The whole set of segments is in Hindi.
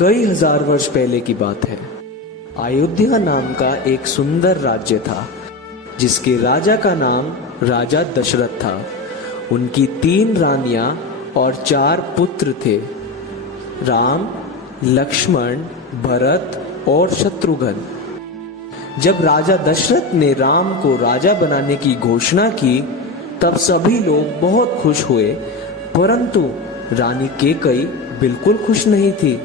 कई हजार वर्ष पहले की बात है। अयोध्या नाम का एक सुंदर राज्य था, जिसके राजा का नाम राजा दशरथ था। उनकी 3 रानियां और 4 पुत्र थे, राम, लक्ष्मण, भरत और शत्रुघ्न। जब राजा दशरथ ने राम को राजा बनाने की घोषणा की, तब सभी लोग बहुत खुश हुए, परंतु रानी कैकेयी बिल्कुल खुश नहीं थी।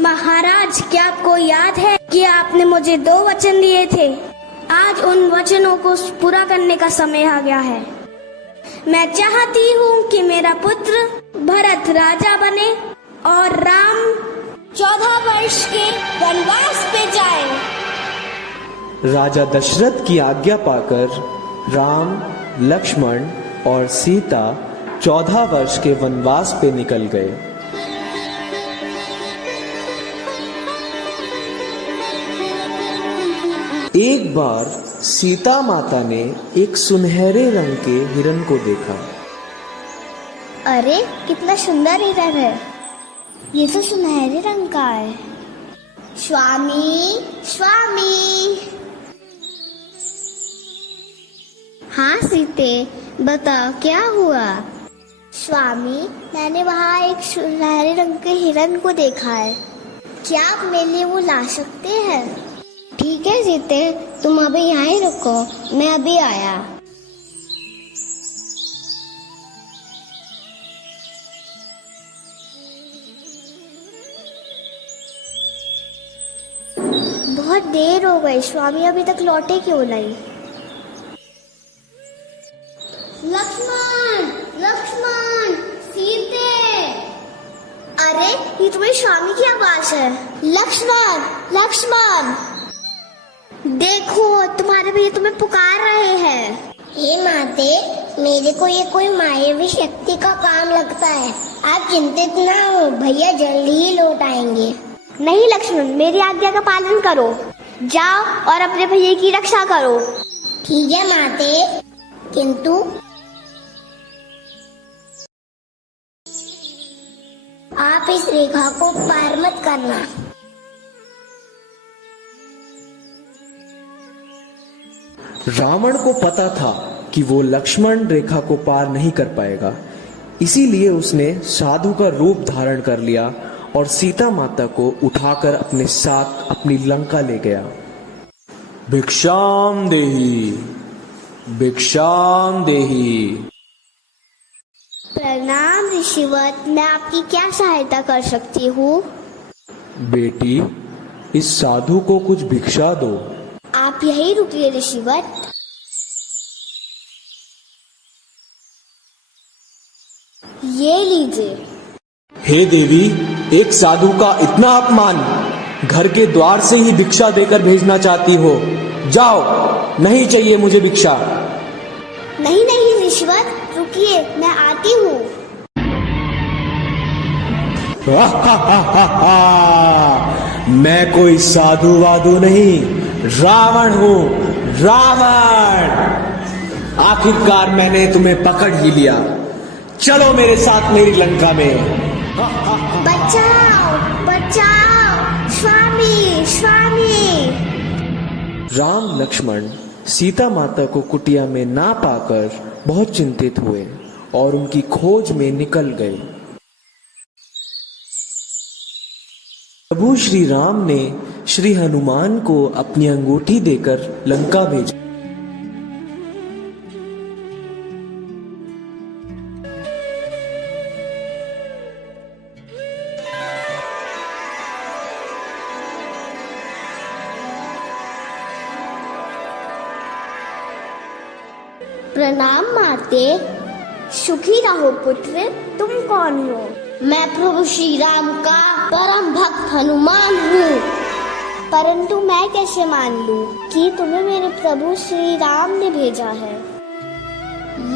महाराज, क्या आपको याद है कि आपने मुझे 2 वचन दिए थे? आज उन वचनों को पूरा करने का समय आ गया है। मैं चाहती हूँ कि मेरा पुत्र भरत राजा बने और राम 14 वर्ष के वनवास पे जाए। राजा दशरथ की आज्ञा पाकर राम, लक्ष्मण और सीता 14 वर्ष के वनवास पे निकल गए। एक बार सीता माता ने एक सुनहरे रंग के हिरण को देखा। अरे, कितना सुंदर हिरण है! ये तो सुनहरे रंग का है। स्वामी, स्वामी। हाँ सीते, बताओ क्या हुआ? स्वामी, मैंने वहाँ एक सुनहरे रंग के हिरण को देखा है। क्या आप मेरे लिए वो ला सकते हैं? ठीक है सीते, तुम अभी यहाँ ही रुको, मैं अभी आया। बहुत देर हो गई, स्वामी अभी तक लौटे क्यों नहीं? लक्ष्मण, लक्ष्मण, सीते! अरे, ये तुम्हारे स्वामी की आवाज है। लक्ष्मण, लक्ष्मण! देखो, तुम्हारे भैया तुम्हें पुकार रहे हैं। हे माते, मेरे को ये कोई मायावी शक्ति का काम लगता है। आप चिंतित ना हो, भैया जल्दी ही लौट आएंगे। नहीं लक्ष्मण, मेरी आज्ञा का पालन करो। जाओ और अपने भैया की रक्षा करो। ठीक है माते, किंतु आप इस रेखा को पार मत करना। रावण को पता था कि वो लक्ष्मण रेखा को पार नहीं कर पाएगा, इसीलिए उसने साधु का रूप धारण कर लिया और सीता माता को उठाकर अपने साथ अपनी लंका ले गया। भिक्षाम देहि, भिक्षाम देहि। प्रणाम ऋषिवत, मैं आपकी क्या सहायता कर सकती हूँ? बेटी, इस साधु को कुछ भिक्षा दो। आप यही रुकिए ऋषिवत। ये लीजिए। हे देवी, एक साधु का इतना अपमान! घर के द्वार से ही भिक्षा देकर भेजना चाहती हो? जाओ, नहीं चाहिए मुझे भिक्षा। नहीं नहीं ऋषिवत, रुकिए, मैं आती हूँ। मैं कोई साधु वाधु नहीं, रावण हूँ, रावण! आखिरकार मैंने तुम्हें पकड़ ही लिया। चलो मेरे साथ मेरी लंका में। बचाओ, बचाओ, स्वामी, स्वामी! राम, लक्ष्मण सीता माता को कुटिया में ना पाकर बहुत चिंतित हुए और उनकी खोज में निकल गए। प्रभु श्री राम ने श्री हनुमान को अपनी अंगूठी देकर लंका भेजा। प्रणाम माते। सुखी रहो पुत्र, तुम कौन हो? मैं प्रभु श्री राम का परम भक्त हनुमान हूँ। परंतु मैं कैसे मान लूँ कि तुम्हें मेरे प्रभु श्री राम ने भेजा है?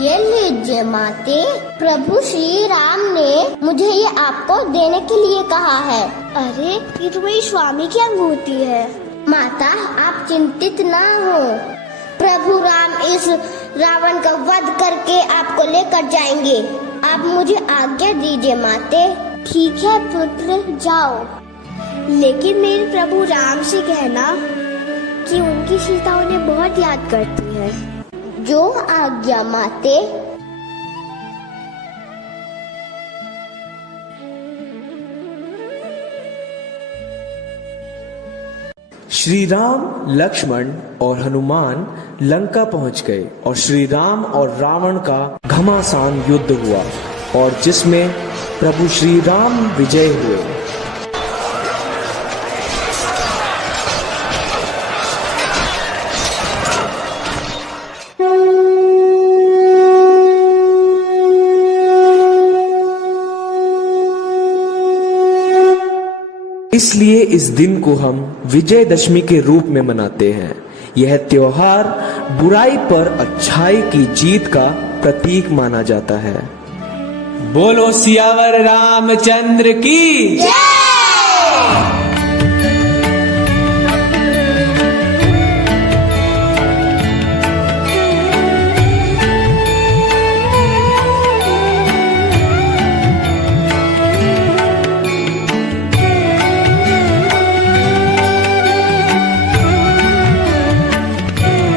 ये लीजिए माते, प्रभु श्री राम ने मुझे ये आपको देने के लिए कहा है। अरे, ये तुम्हारी स्वामी की अंगूठी है। माता, आप चिंतित ना हो, प्रभु राम इस रावण का वध करके आपको लेकर जाएंगे। आप मुझे आज्ञा दीजिए माते। ठीक है पुत्र, जाओ। लेकिन मेरे प्रभु राम से कहना कि उनकी सीता उन्हें बहुत याद करती है। जो आज्ञा माते। श्री राम, लक्ष्मण और हनुमान लंका पहुंच गए और श्री राम और रावण का घमासान युद्ध हुआ और जिसमें प्रभु श्री राम विजय हुए। इसलिए इस दिन को हम विजयदशमी के रूप में मनाते हैं। यह त्योहार बुराई पर अच्छाई की जीत का प्रतीक माना जाता है। बोलो सियावर रामचंद्र की जय।